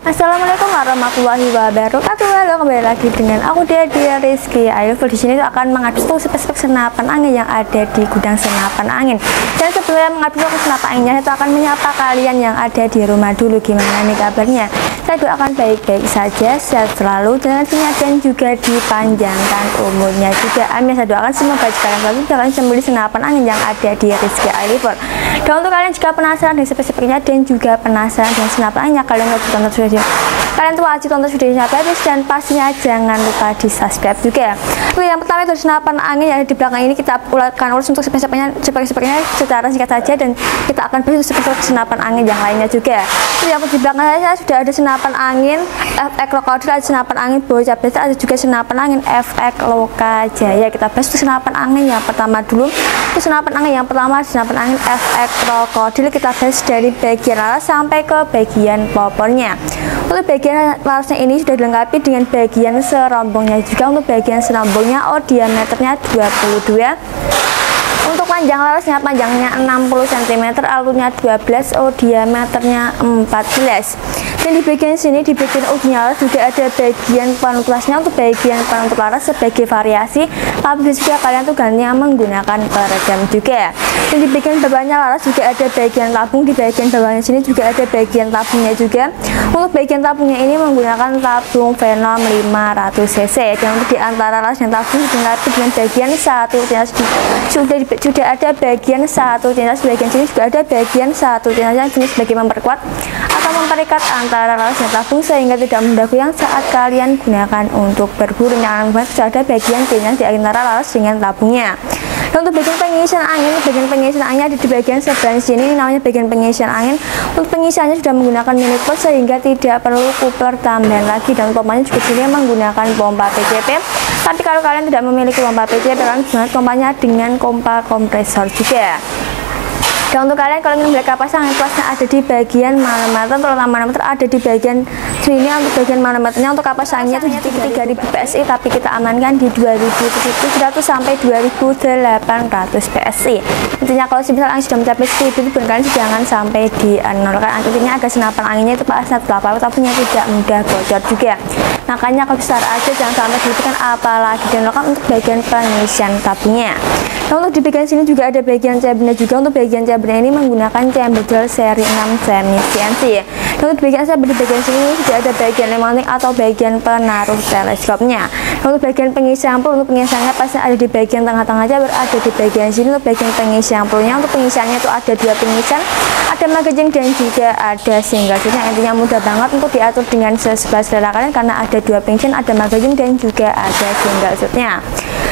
Assalamualaikum warahmatullahi wabarakatuh. Halo, kembali lagi dengan aku Dia Rizky Ailful. Di sini akan mengupdate spek-spek senapan angin yang ada di gudang senapan angin. Dan sebelumnya mengupdate senapan anginnya, itu akan menyapa kalian yang ada di rumah dulu. Gimana nih kabarnya? Saya doakan baik-baik saja, sehat selalu, dan rezekinya dan juga dipanjangkan umurnya juga. Amin. Saya doakan semoga kalian selalu dalam membeli senapan angin yang ada di Rizky Ailful. Dan untuk kalian jika penasaran dengan spek-speknya dan juga penasaran dengan senapan anginnya, kalian wajib tonton videonya sampai habis, dan pastinya jangan lupa di subscribe juga. Oke, yang pertama itu senapan angin yang ada di belakang ini kita akan urus untuk spek-speknya secara singkat saja, dan kita akan bahas spek senapan angin yang lainnya juga. Yang di belakang saya sudah ada senapan angin FX Krokodil, ada senapan angin Bocah Beta, ada juga senapan angin FX Lokajaya. Kita bahas senapan angin yang pertama dulu. Itu senapan angin yang pertama, senapan angin FX Krokodil. Kita bahas dari bagian laras sampai ke bagian popornya. Untuk bagian larasnya ini sudah dilengkapi dengan bagian serombongnya juga. Untuk bagian serombongnya diameternya 22. Untuk panjang larasnya, panjangnya 60 cm, alurnya 12, diameternya 14. Dan di bagian sini, di bagian ujungnya laras juga ada bagian penutup larasnya. Untuk bagian penutup laras sebagai variasi, tapi juga kalian tuh gantinya menggunakan peredam juga. Dan di bagian bawahnya laras juga ada bagian tabung. Di bagian bawahnya sini juga ada bagian tabungnya juga. Untuk bagian tabungnya ini menggunakan tabung Venom 500 cc. Dan untuk di antara laras yang tabung dilengkapi dengan bagian satu tintas, sudah ada bagian satu tintas. Bagian sini juga ada bagian satu tintas yang jenis sebagai memperkuat atau memperikat antara laras dan tabung sehingga tidak mudah goyang saat kalian gunakan untuk berburu. Yang sudah ada bagian tintas di antara laras dengan tabungnya. Dan untuk bagian pengisian angin, anginnya ada di bagian sebelah sini. Ini namanya bagian pengisian angin. Untuk pengisiannya sudah menggunakan mini pot sehingga tidak perlu kupler tambahan lagi, dan pompanya juga sini menggunakan pompa PCP. Tapi kalau kalian tidak memiliki pompa PCP, kalian gunakan pompanya dengan pompa kompresor juga. Dan untuk kalian kalau ingin beli kapas angin, kapasnya ada di bagian manometer, terutama manometer ada di bagian sini. Untuk bagian manometernya untuk kapas anginnya itu 3000 PSI, tapi kita amankan di 2700 sampai 2800 PSI. Intinya kalau misal angin sudah mencapai 1000 itu kalian jangan sampai di nol, kan artinya agar senapan anginnya itu pas tapinya tidak mudah bocor juga. Makanya kalau besar aja jangan sampai dihentikan, apalagi dan lokan untuk bagian pengisian tabungnya. Nah, untuk di bagian sini juga ada bagian chambernya juga. Untuk bagian chambernya ini menggunakan chamber dual seri 6 semi CNC. Dan untuk bagian chamber di bagian sini juga ada bagian mounting atau bagian penaruh teleskopnya. Nah, untuk bagian pengisian peluru, untuk pengisiannya pasti ada di bagian tengah-tengah chamber, ada di bagian sini. Untuk bagian pengisian pelurunya, untuk pengisiannya itu ada 2 pengisian, ada magazine dan juga ada single shootnya. Intinya mudah banget untuk diatur dengan sesuai selera kalian karena ada 2 pengisian, ada magazine dan juga ada single shootnya.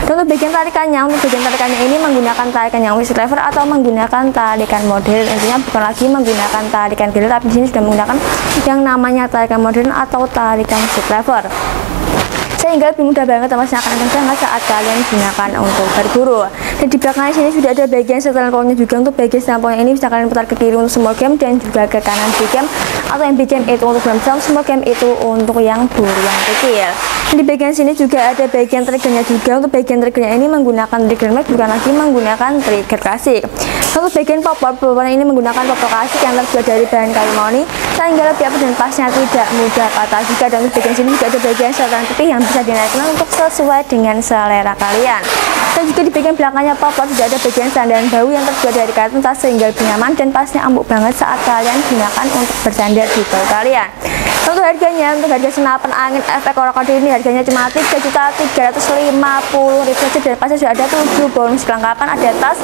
Dan untuk bagian tarikannya, ini menggunakan tarikan yang wrist lever atau menggunakan tarikan modern. Intinya bukan lagi menggunakan tarikan gear, tapi di sini sudah menggunakan yang namanya tarikan modern atau tarikan wrist lever, sehingga lebih mudah banget teman-teman akan kencang saat kalian gunakan untuk berburu. Dan di belakangnya sini sudah ada bagian setelan powernya juga. Untuk bagian setelan powernya ini bisa kalian putar ke kiri untuk small game dan juga ke kanan big game, atau yang big game itu untuk game besar, small game itu untuk yang buru yang kecil. Dan di bagian sini juga ada bagian triggernya juga. Untuk bagian triggernya ini menggunakan trigger mag, bukan lagi menggunakan trigger klasik. Untuk bagian popor ini menggunakan popor klasik yang terbuat dari bahan kayu mahoni sehingga lebih api dan pasnya tidak mudah patah juga. Dan untuk bagian sini juga ada bagian setelan putih yang bisa dinaikkan untuk sesuai dengan selera kalian. Dan juga di bagian belakangnya popor sudah ada bagian sandaran bahu yang terbuat dari kain tuntas sehingga lebih nyaman dan pasnya empuk banget saat kalian gunakan untuk bersandar di bahu kalian. Untuk harganya, untuk harga senapan angin FX Krokodil ini harganya cuma 3.350.000 saja, dan pasti sudah ada 7 bonus kelengkapan, ada tas,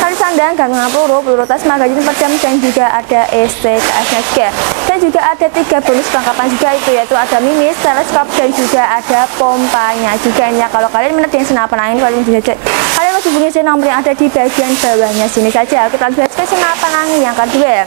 tali sandang, gantungan peluru tas, magazin peredam, dan juga ada STKS-nya juga. Dan juga ada 3 bonus kelengkapan juga, yaitu ada mimis, teleskop, dan juga ada pompanya juga. Ya, kalau kalian minat dengan senapan angin, kalian wajib mengisi nomor yang ada di bagian bawahnya sini saja. Kita lihat ke senapan angin yang kedua.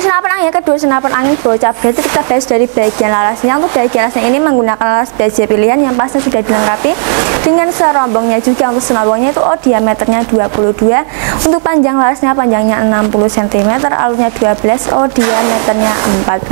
Senapan angin yang kedua, senapan angin Bocah Beta. Kita bahas dari bagian larasnya. Untuk bagian larasnya ini menggunakan laras BC pilihan yang pasti sudah dilengkapi dengan serombongnya juga. Untuk serombongnya itu diameternya 22. Untuk panjang larasnya, panjangnya 60 cm, alurnya 12, diameternya 14.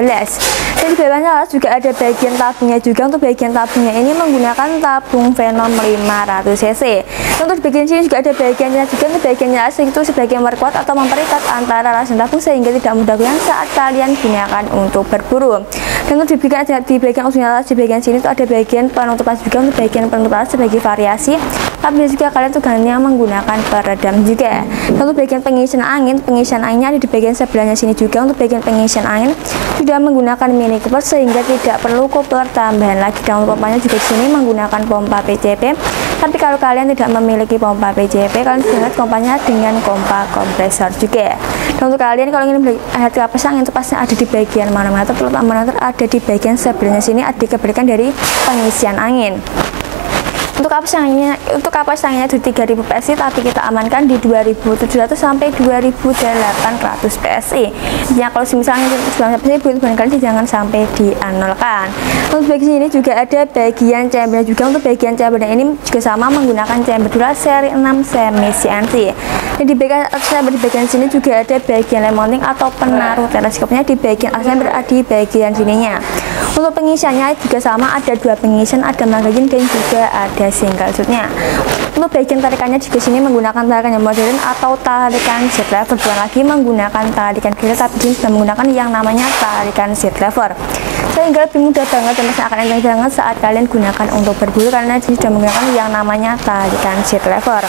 Dan di bawahnya laras juga ada bagian tabungnya juga. Untuk bagian tabungnya ini menggunakan tabung Venom 500 cc. Untuk di bagian sini juga ada bagiannya juga. Untuk bagian laras itu sebagai memperkuat atau memperikat antara laras dan tabung sehingga tidak mudah goyang saat kalian gunakan untuk berburu. Dan untuk di bagian ujung atas, di bagian sini tuh ada bagian penutupan juga untuk bagian penutupan sebagai variasi, tapi juga kalian tuh gantinya menggunakan peredam juga. Dan untuk bagian pengisian anginnya ada di bagian sebelahnya sini juga. Untuk bagian pengisian angin sudah menggunakan mini cooler sehingga tidak perlu cooler tambahan lagi. Dan untuk pompanya juga di sini menggunakan pompa PCP. Tapi kalau kalian tidak memiliki pompa PCP, kalian bisa lihat pompanya dengan pompa kompresor juga. Dan untuk kalian kalau ingin melihat kipas angin itu pasnya ada di bagian manometer, manometer ada di bagian sebelahnya sini, ada dikebalikan dari pengisian angin. Untuk kapas anginnya di 3000 PSI, tapi kita amankan di 2700 sampai 2800 PSI. Ya kalau misalnya 900 PSI buat jangan sampai dianulkan. Untuk bagian ini juga ada bagian chamber juga. Untuk bagian chamber ini juga sama menggunakan chamber dual seri 6 semi CNC. Dan di bagian chamber di bagian sini juga ada bagian lem mounting atau penaruh teleskopnya di bagian chamber di bagian sininya. Untuk pengisiannya juga sama, ada dua pengisian, ada magazine dan juga ada single shootnya. Untuk bagian tarikannya juga sini menggunakan tarikan yang modern atau tarikan seat lever, bukan lagi menggunakan tarikan gear, tapi ini sudah menggunakan yang namanya tarikan seat lever. Sehingga lebih mudah banget dan masih akan enteng banget saat kalian gunakan untuk berburu karena ini sudah menggunakan yang namanya tarikan seat lever.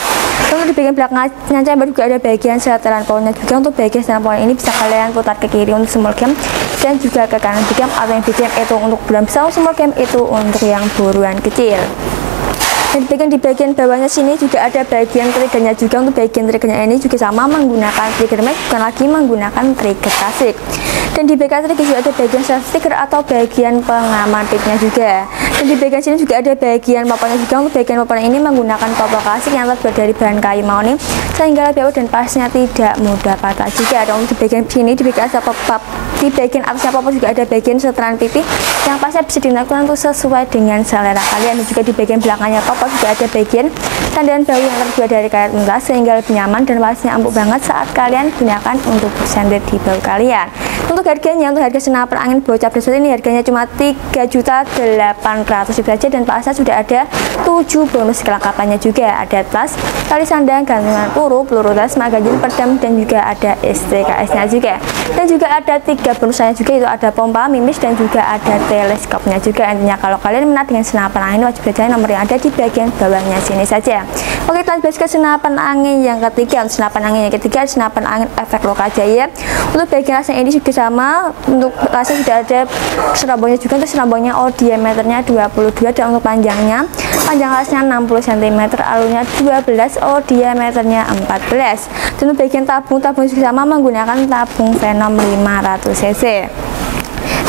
Untuk di bagian belakangnya chamber juga ada bagian setelan powernya juga. Untuk bagian setelan power ini bisa kalian putar ke kiri untuk small cam dan juga ke kanan big cam, atau yang big cam itu untuk buruan besar, small cam itu untuk yang buruan kecil. Dan di bagian bawahnya sini juga ada bagian triggernya juga. Untuk bagian triggernya ini juga sama menggunakan trigger mag, bukan lagi menggunakan trigger klasik. Dan di bagian trigger juga ada bagian self sticker atau bagian pengaman pitnya juga. Dan di bagian sini juga ada bagian papannya juga. Untuk bagian papannya ini menggunakan popor klasik yang terbuat dari bahan kayu mahoni sehingga lebih awet dan pasnya tidak mudah patah juga. Dan untuk di bagian sini di bagian atasnya popor juga ada bagian setelan pipi yang pasnya bisa digunakan untuk sesuai dengan selera kalian. Dan juga di bagian belakangnya popor juga ada bagian sandaran bahu yang terbuat dari karet mentah sehingga lebih nyaman dan pasnya empuk banget saat kalian gunakan untuk bersandar di bahu kalian. Untuk harganya, untuk harga senapan angin bocah bersatu ini harganya cuma 3.800.000 saja, dan pasnya sudah ada 7 bonus kelengkapannya juga. Ada tas, tali sandang, gantungan peluru tas, magazin, peredam, dan juga ada STKS nya juga. Dan juga ada 3 bonusnya juga, itu ada pompa, mimis, dan juga ada teleskopnya juga. Intinya kalau kalian minat dengan senapan angin wajib belajar nomor yang ada di bagian bawahnya sini saja. Oke, kita lanjut ke senapan angin yang ketiga. Untuk senapan angin yang ketiga, senapan angin efek Lokajaya. Untuk bagian lasnya ini juga sama, untuk lasnya sudah ada serabongnya juga. Untuk serabongnya diameternya 22, dan untuk panjang lasnya 60 cm, alurnya 12, diameternya 14. Dan untuk bagian tabung juga sama menggunakan tabung Venom 500 cc.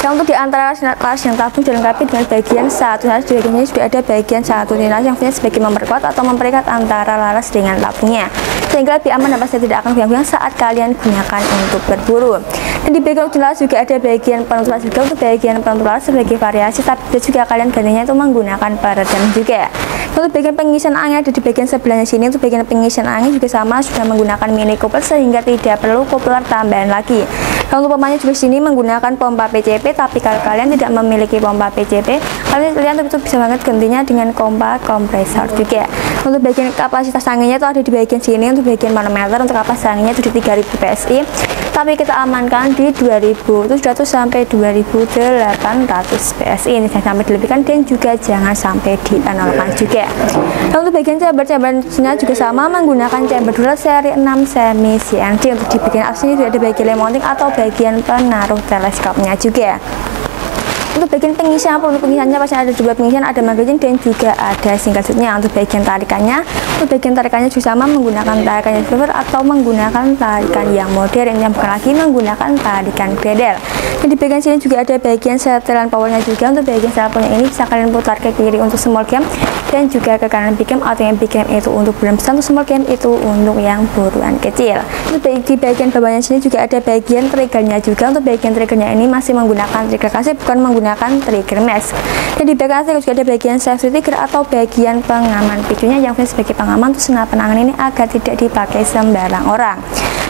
Dan untuk di antara las yang tabung dilengkapi dengan bagian satu laras, di bagian ini sudah ada bagian satu laras yang punya sebagai memperkuat atau memperikat antara laras dengan tabungnya, sehingga lebih aman dan pasti tidak akan goyang-goyang saat kalian gunakan untuk berburu. Dan di bagian ujung laras juga ada bagian penutup laras juga. Untuk bagian penutup laras sebagai variasi, tapi juga kalian gantinya itu menggunakan peredam juga. Untuk bagian pengisian angin ada di bagian sebelahnya sini. Untuk bagian pengisian angin juga sama, sudah menggunakan mini cooler sehingga tidak perlu cooler tambahan lagi. Dan untuk pompanya juga sini menggunakan pompa PCP, tapi kalau kalian tidak memiliki pompa PCP, kalian itu bisa banget gantinya dengan pompa kompresor juga. Untuk bagian kapasitas anginnya itu ada di bagian sini. Untuk bagian manometer, untuk kapasitas anginnya itu di 3000 PSI, tapi kita amankan di 2700 sampai 2800 PSI. Ini jangan sampai dilebihkan dan juga jangan sampai dianulkan juga. Dan untuk bagian chambernya juga sama menggunakan chamber dual seri 6 semi CNC. Untuk di bagian atas ini juga ada bagian lem mounting atau bagian penaruh teleskopnya juga. Untuk bagian pengisiannya pasti ada 2 pengisian, ada magazine dan juga ada single shootnya. Untuk bagian tarikannya juga sama menggunakan tarikan yang silver atau menggunakan tarikan yang modern yang bukan lagi menggunakan tarikan cradle. Dan di bagian sini juga ada bagian setelan powernya juga. Untuk bagian setelan powernya ini bisa kalian putar ke kiri untuk small cam dan juga ke kanan big cam, atau yang big cam itu untuk buruan besar, untuk small cam itu untuk yang buruan kecil. Untuk di bagian bawahnya sini juga ada bagian triggernya juga. Untuk bagian triggernya ini masih menggunakan trigger klasik, bukan menggunakan trigger mesh. Dan di bagian atas juga ada bagian safety trigger atau bagian pengaman picunya yang sebagai pengaman untuk senapan angin ini agar tidak dipakai sembarang orang.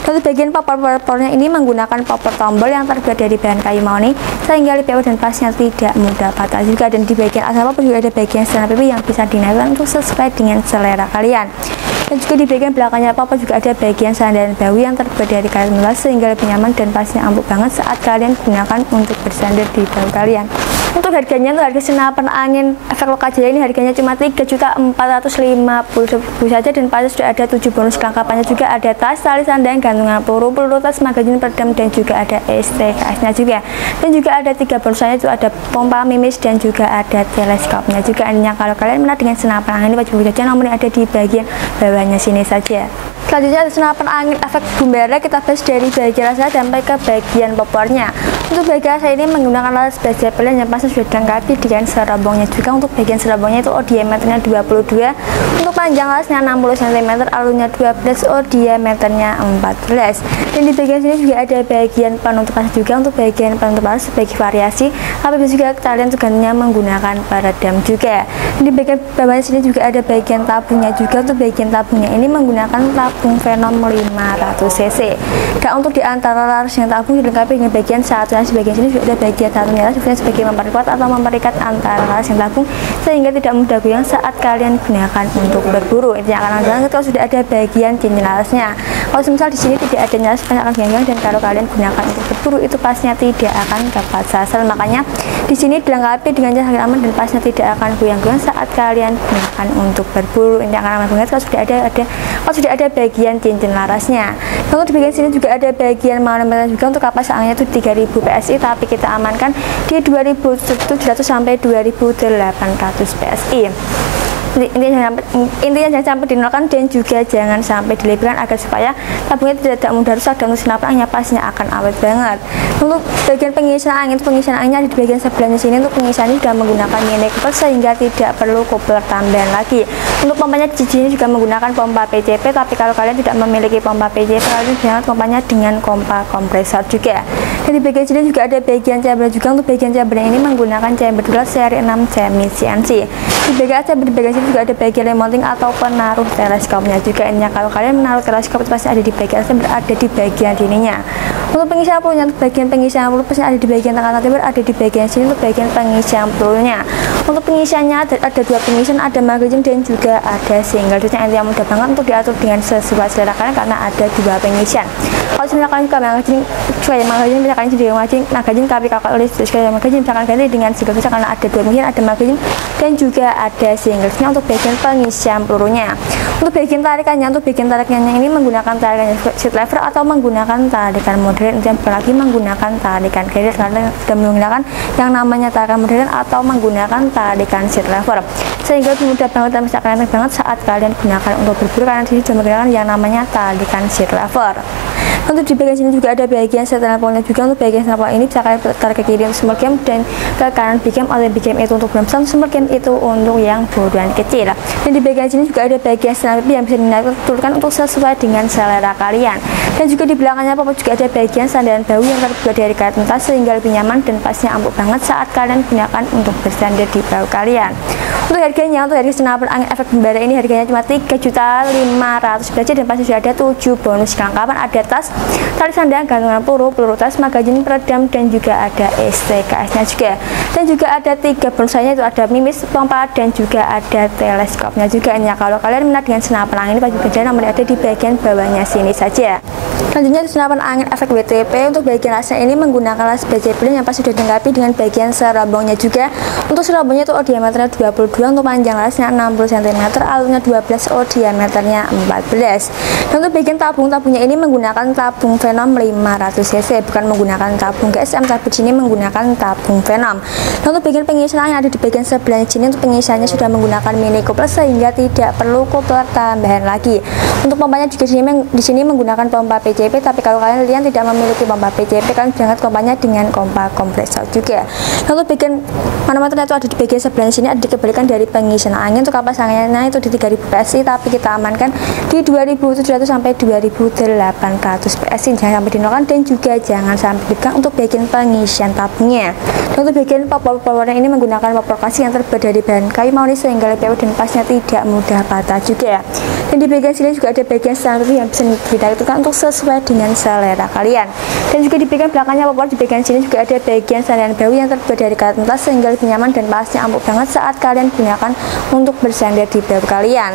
Dan untuk bagian popornya ini menggunakan popor tombol yang terbuat dari bahan kayu mahoni sehingga lebih awet dan pasnya tidak mudah patah juga. Dan di bagian atas popor juga ada bagian setelan pipi yang bisa dinaikkan untuk sesuai dengan selera kalian. Dan juga di bagian belakangnya popor juga ada bagian sandaran bahu yang terbuat dari karet melas sehingga lebih nyaman dan pastinya empuk banget saat kalian gunakan untuk bersandar di bahu kalian. Untuk harganya tuh harga senapan angin efek Lokajaya ini harganya cuma 3.450.000 saja, dan pasti sudah ada 7 bonus kelengkapannya juga, ada tas, tali sandang, gantungan peluru, tas, magazin peredam, dan juga ada STKS-nya juga. Dan juga ada 3 bonusnya itu ada pompa mimis dan juga ada teleskopnya juga. Intinya kalau kalian minat dengan senapan angin ini wajib saja, nomornya ada di bagian bawahnya sini saja. Selanjutnya ada senapan angin efek Bumbara, kita bahas dari bagian rasa sampai ke bagian popornya. Untuk bagian rasa ini menggunakan alat baja pilihan yang pasti sudah dilengkapi dengan serabongnya juga. Untuk bagian serabongnya itu diameternya 22, untuk panjang alasnya 60 cm, alurnya 12, diameternya 14. Dan di bagian sini juga ada bagian penutup alas juga. Untuk bagian penutup alas sebagai variasi, tapi bisa juga kalian gantinya menggunakan peredam juga. Dan di bagian bawah sini juga ada bagian tabungnya juga. Untuk bagian tabungnya ini menggunakan tabung Venom 500 cc. Dan untuk di antara laras yang tabung dilengkapi dengan bagian satu, dan sebagian sini juga ada bagian satu laras sebagai memperkuat atau memerikat antara laras yang tabung sehingga tidak mudah goyang saat kalian gunakan untuk berburu. Intinya akan langsung kalau sudah ada bagian cincin larasnya. Kalau misal di sini tidak ada laras, akan goyang, dan kalau kalian gunakan untuk berburu itu pastinya tidak akan tepat sasaran. Makanya di sini dilengkapi dengan cara aman dan pastinya tidak akan goyang-goyang saat kalian gunakan untuk berburu. Intinya akan aman banget kalau sudah ada bagian cincin larasnya. Untuk di bagian sini juga ada bagian manometer juga. Untuk kapas anginnya itu 3000 PSI, tapi kita amankan di 2700 sampai 2800 PSI. Intinya jangan sampai dinolkan dan juga jangan sampai dilebihkan agar supaya tabungnya tidak mudah rusak dan untuk senapan anginnya pastinya akan awet banget. Untuk bagian pengisian anginnya di bagian sebelahnya sini. Untuk pengisiannya sudah menggunakan mini couple sehingga tidak perlu coupler tambahan lagi. Untuk pompanya di sini juga menggunakan pompa PCP, tapi kalau kalian tidak memiliki pompa PCP, kalian jangan pompanya dengan pompa kompresor juga. Dan di bagian sini juga ada bagian chamber juga. Untuk bagian chamber ini menggunakan chamber dual seri 6 semi CNC. Di bagian sini juga ada bagian remoting atau penaruh teleskopnya juga. Ini kalau kalian menaruh teleskop itu pasti ada di bagian atas, berada di bagian sininya. Untuk pengisian pelurunya, bagian pengisian peluru pasti ada di bagian tengah timur, ada di bagian sini untuk bagian pengisian pelurunya. Untuk pengisiannya ada 2 pengisian, ada magazine dan juga ada single dosnya. Yang mudah banget untuk diatur dengan sesuai selera kalian karena ada 2 pengisian. Kalau misalkan juga magazine misalkan jadi magazine, tapi kalau kalian suka magazine misalkan ganti dengan single dosnya karena ada 2 pengisian, ada magazine dan juga ada single dosnya. Untuk bagian pengisian pelurunya, untuk bagian tarikannya ini menggunakan tarikan sheet lever atau menggunakan tarikan modern, dan lagi menggunakan tarikan carrier karena sudah menggunakan yang namanya tarikan modern atau menggunakan tarikan sheet lever sehingga mudah banget dan bisa kalian banget saat kalian gunakan untuk berburu karena di sini sudah menggunakan yang namanya tarikan sheet lever. Untuk di bagian sini juga ada bagian setelan polnya juga. Untuk bagian setelan pol ini bisa kalian putar ke kiri untuk small game dan ke kanan big game, atau big game itu untuk bersama, small game itu untuk yang bodohan kecil. Dan di bagian sini juga ada bagian setelan pipi yang bisa dinaikkan untuk sesuai dengan selera kalian. Dan juga di belakangnya popor juga ada bagian sandaran bahu yang terbuat dari karet melas sehingga lebih nyaman dan pastinya empuk banget saat kalian gunakan untuk bersandar di bahu kalian. Untuk harga senapan angin efek Bumbara ini harganya cuma 3.500.000 saja, dan pasti sudah ada 7 bonus kelengkapan, ada tas, tali sandang, gantungan peluru tas, magazin peredam, dan juga ada STKS-nya juga. Dan juga ada 3 bonusnya itu ada mimis, pompa, dan juga ada teleskopnya juga. Ini kalau kalian minat dengan senapan angin ini wajib saja, nomornya ada di bagian bawahnya sini saja. Selanjutnya senapan angin efek WTP. Untuk bagian lasnya ini menggunakan las baja pilihan yang pasti sudah dilengkapi dengan bagian serabongnya juga. Untuk serabongnya itu diameternya 22, untuk panjang lasnya 60 cm, alurnya 12, diameternya 14. Dan untuk bagian tabungnya ini menggunakan tabung Venom 500 cc, bukan menggunakan tabung GSM, tapi di sini menggunakan tabung Venom. Dan untuk bagian pengisian yang ada di bagian sebelah sini, untuk pengisiannya sudah menggunakan mini coupler sehingga tidak perlu coupler tambahan lagi. Untuk pompanya juga di sini menggunakan pompa PCP, tapi kalau kalian tidak memiliki pompa PCP, kalian bisa pompanya dengan pompa kompresor juga. Dan untuk bagian manometer itu ada di bagian sebelah sini, ada dikebalikan dari pengisian angin. Untuk kapas anginnya itu di 3000 PSI, tapi kita amankan di 2700 sampai 2800 PSI. Jangan sampai dinolkan dan juga jangan sampai ditekan untuk bagian pengisian tabungnya. Dan untuk bagian popornya ini menggunakan popor klasik yang terbuat dari bahan kayu mauni sehingga lebih awet dan pasnya tidak mudah patah juga. Dan di bagian sini juga ada bagian standar yang bisa ditaikkan untuk sesuai dengan selera kalian. Dan juga di bagian belakangnya popor, di bagian sini juga ada bagian sandaran bahu yang terbuat dari karet melas sehingga lebih nyaman dan pasnya empuk banget saat kalian gunakan untuk bersandar di bahu kalian.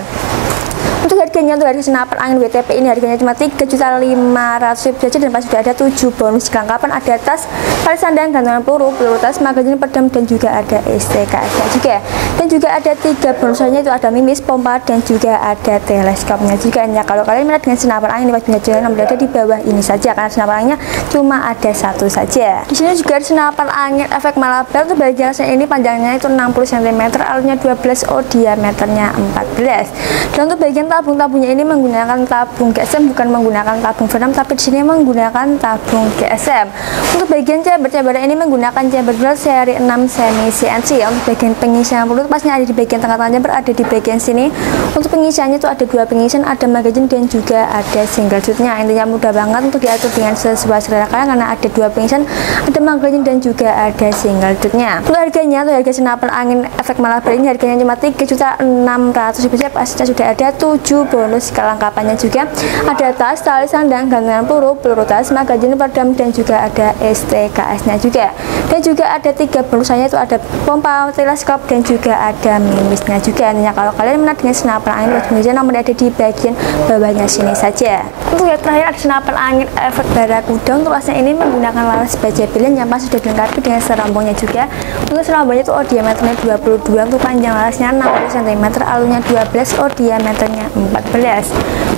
Untuk harga senapan angin WTP ini harganya cuma 3.500.000 saja, dan pasti sudah ada 7 bonus kelengkapan, ada tas, tali sandang, gantungan peluru, peluru tas, magazin pedang, dan juga ada STKS juga. Dan juga ada 3 bonus lainnya, itu ada mimis, pompa, dan juga ada teleskopnya juga. Ya, kalau kalian minat dengan senapan angin wajib jalan yang berada di bawah ini saja, karena senapan anginnya cuma ada 1 saja. Di sini juga ada senapan angin efek Malabar. Untuk bagian ini panjangnya itu 60 cm, alurnya 12, diameternya 14. Dan untuk bagian tabung-tabungnya ini menggunakan tabung GSM, bukan menggunakan tabung Venom, tapi di sini menggunakan tabung GSM. Untuk bagian chamber ini menggunakan chamber drill seri 6 semi CNC. Untuk bagian pengisian peluru pasnya ada di bagian tengah-tengah chamber, ada di bagian sini. Untuk pengisiannya itu ada 2 pengisian, ada magazine dan juga ada single shootnya. Intinya mudah banget untuk diatur dengan sesuai selera kalian, karena ada 2 pengisian, ada magazine dan juga ada single shootnya. Untuk harga senapan angin efek Malabar ini harganya cuma 3.600.000 saja, pastinya sudah ada 7 bonus kelengkapannya juga, ada tas, tali sandang, gantungan peluru, peluru tas, magazin peredam, dan juga ada STKS nya juga. Dan juga ada 3 bonusnya, itu ada pompa, teleskop, dan juga ada mimisnya juga. Nantinya kalau kalian minat dengan senapan angin wajib nomor ada di bagian bawahnya sini saja. Untuk yang terakhir ada senapan angin efek Barakuda. Untuk lasnya ini menggunakan laras baja pilihan yang pas sudah dilengkapi dengan serambongnya juga. Untuk serambongnya itu diameternya 22, untuk panjang larasnya 60 cm, alurnya 12, diameternya 14.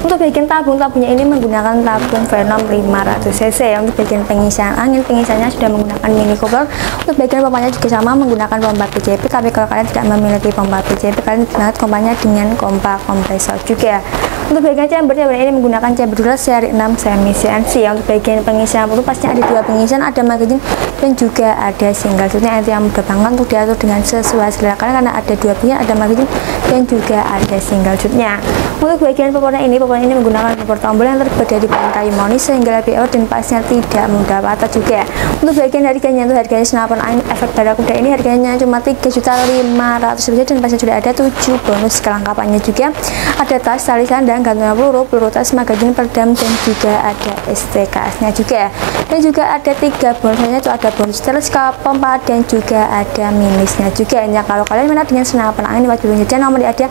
Untuk bagian tabungnya ini menggunakan tabung Venom 500 cc. Untuk bagian pengisian angin, pengisiannya sudah menggunakan mini cooler. Untuk bagian pompanya juga sama menggunakan pompa PCP, tapi kalau kalian tidak memiliki pompa PCP, kalian bisa pompanya dengan pompa kompresor juga. Untuk bagian chamber ini menggunakan chamber drill seri 6 semi CNC. Untuk bagian pengisian peluru pastinya ada 2 pengisian, ada magazine dan juga ada single shootnya. Itu yang mudah banget untuk diatur dengan sesuai selera kalian, karena ada 2 pengisian, ada magazine dan juga ada single shootnya. Untuk bagian popornya ini menggunakan popor tombol yang terbuat dari bahan kayu manis sehingga lebih awet dan pastinya tidak mudah patah juga. Untuk bagian harganya itu harganya senapan angin efek Barakuda ini harganya cuma 3.500.000 dan pastinya sudah ada 7 bonus kelengkapannya juga, ada tas, tali sandang, gantungan peluru, peluru tas, magazin peredam, dan juga ada STKS nya juga. Dan juga ada 3 bonusnya, itu ada bonus teleskop, pompa, dan juga ada mimisnya juga. Ya, kalau kalian minat dengan senapan angin wajib saja nomor ada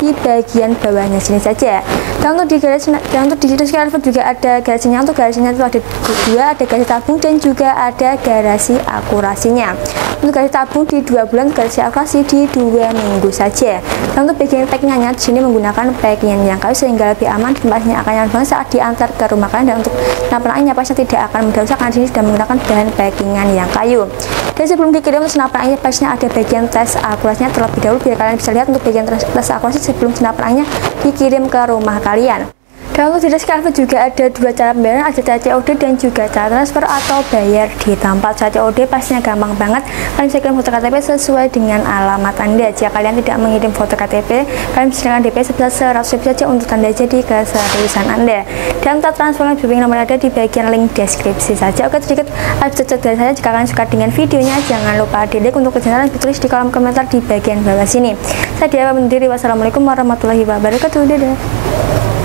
di bagian bawahnya sini saja. Dan untuk di situs Carrefour juga ada garasinya. Untuk garasinya itu ada 2, ada garasi tabung dan juga ada garasi akurasinya. Untuk garasi tabung di 2 bulan, garasi akurasi di 2 minggu saja. Dan untuk bagian packingannya di sini menggunakan packingan yang kayu sehingga lebih aman dan pastinya akan nyaman banget saat diantar ke rumah kalian. Dan untuk senapan anginnya pastinya tidak akan mudah rusak karena di sini sudah menggunakan bahan packingan yang kayu. Dan sebelum dikirim untuk senapan anginnya pastinya ada bagian tes akurasinya terlebih dahulu biar kalian bisa lihat untuk bagian tes akurasi sebelum senapan anginnya dikirim ke rumah kalian. Dan untuk di Carrefour juga ada 2 cara pembayaran, ada cara COD dan juga cara transfer atau bayar di tempat. Cara COD pastinya gampang banget, kalian bisa kirim foto KTP sesuai dengan alamat Anda. Jika kalian tidak mengirim foto KTP, kalian bisa dengan DP sebesar 100.000 saja untuk tanda jadi keseriusan Anda. Dan untuk transfer nomor ada di bagian link deskripsi saja. Oke, sedikit update dari saya. Jika kalian suka dengan videonya, jangan lupa di-like, untuk kejelasan ditulis di kolom komentar di bagian bawah sini. Saya Dia pamit undur diri. Wassalamualaikum warahmatullahi wabarakatuh. Dadah.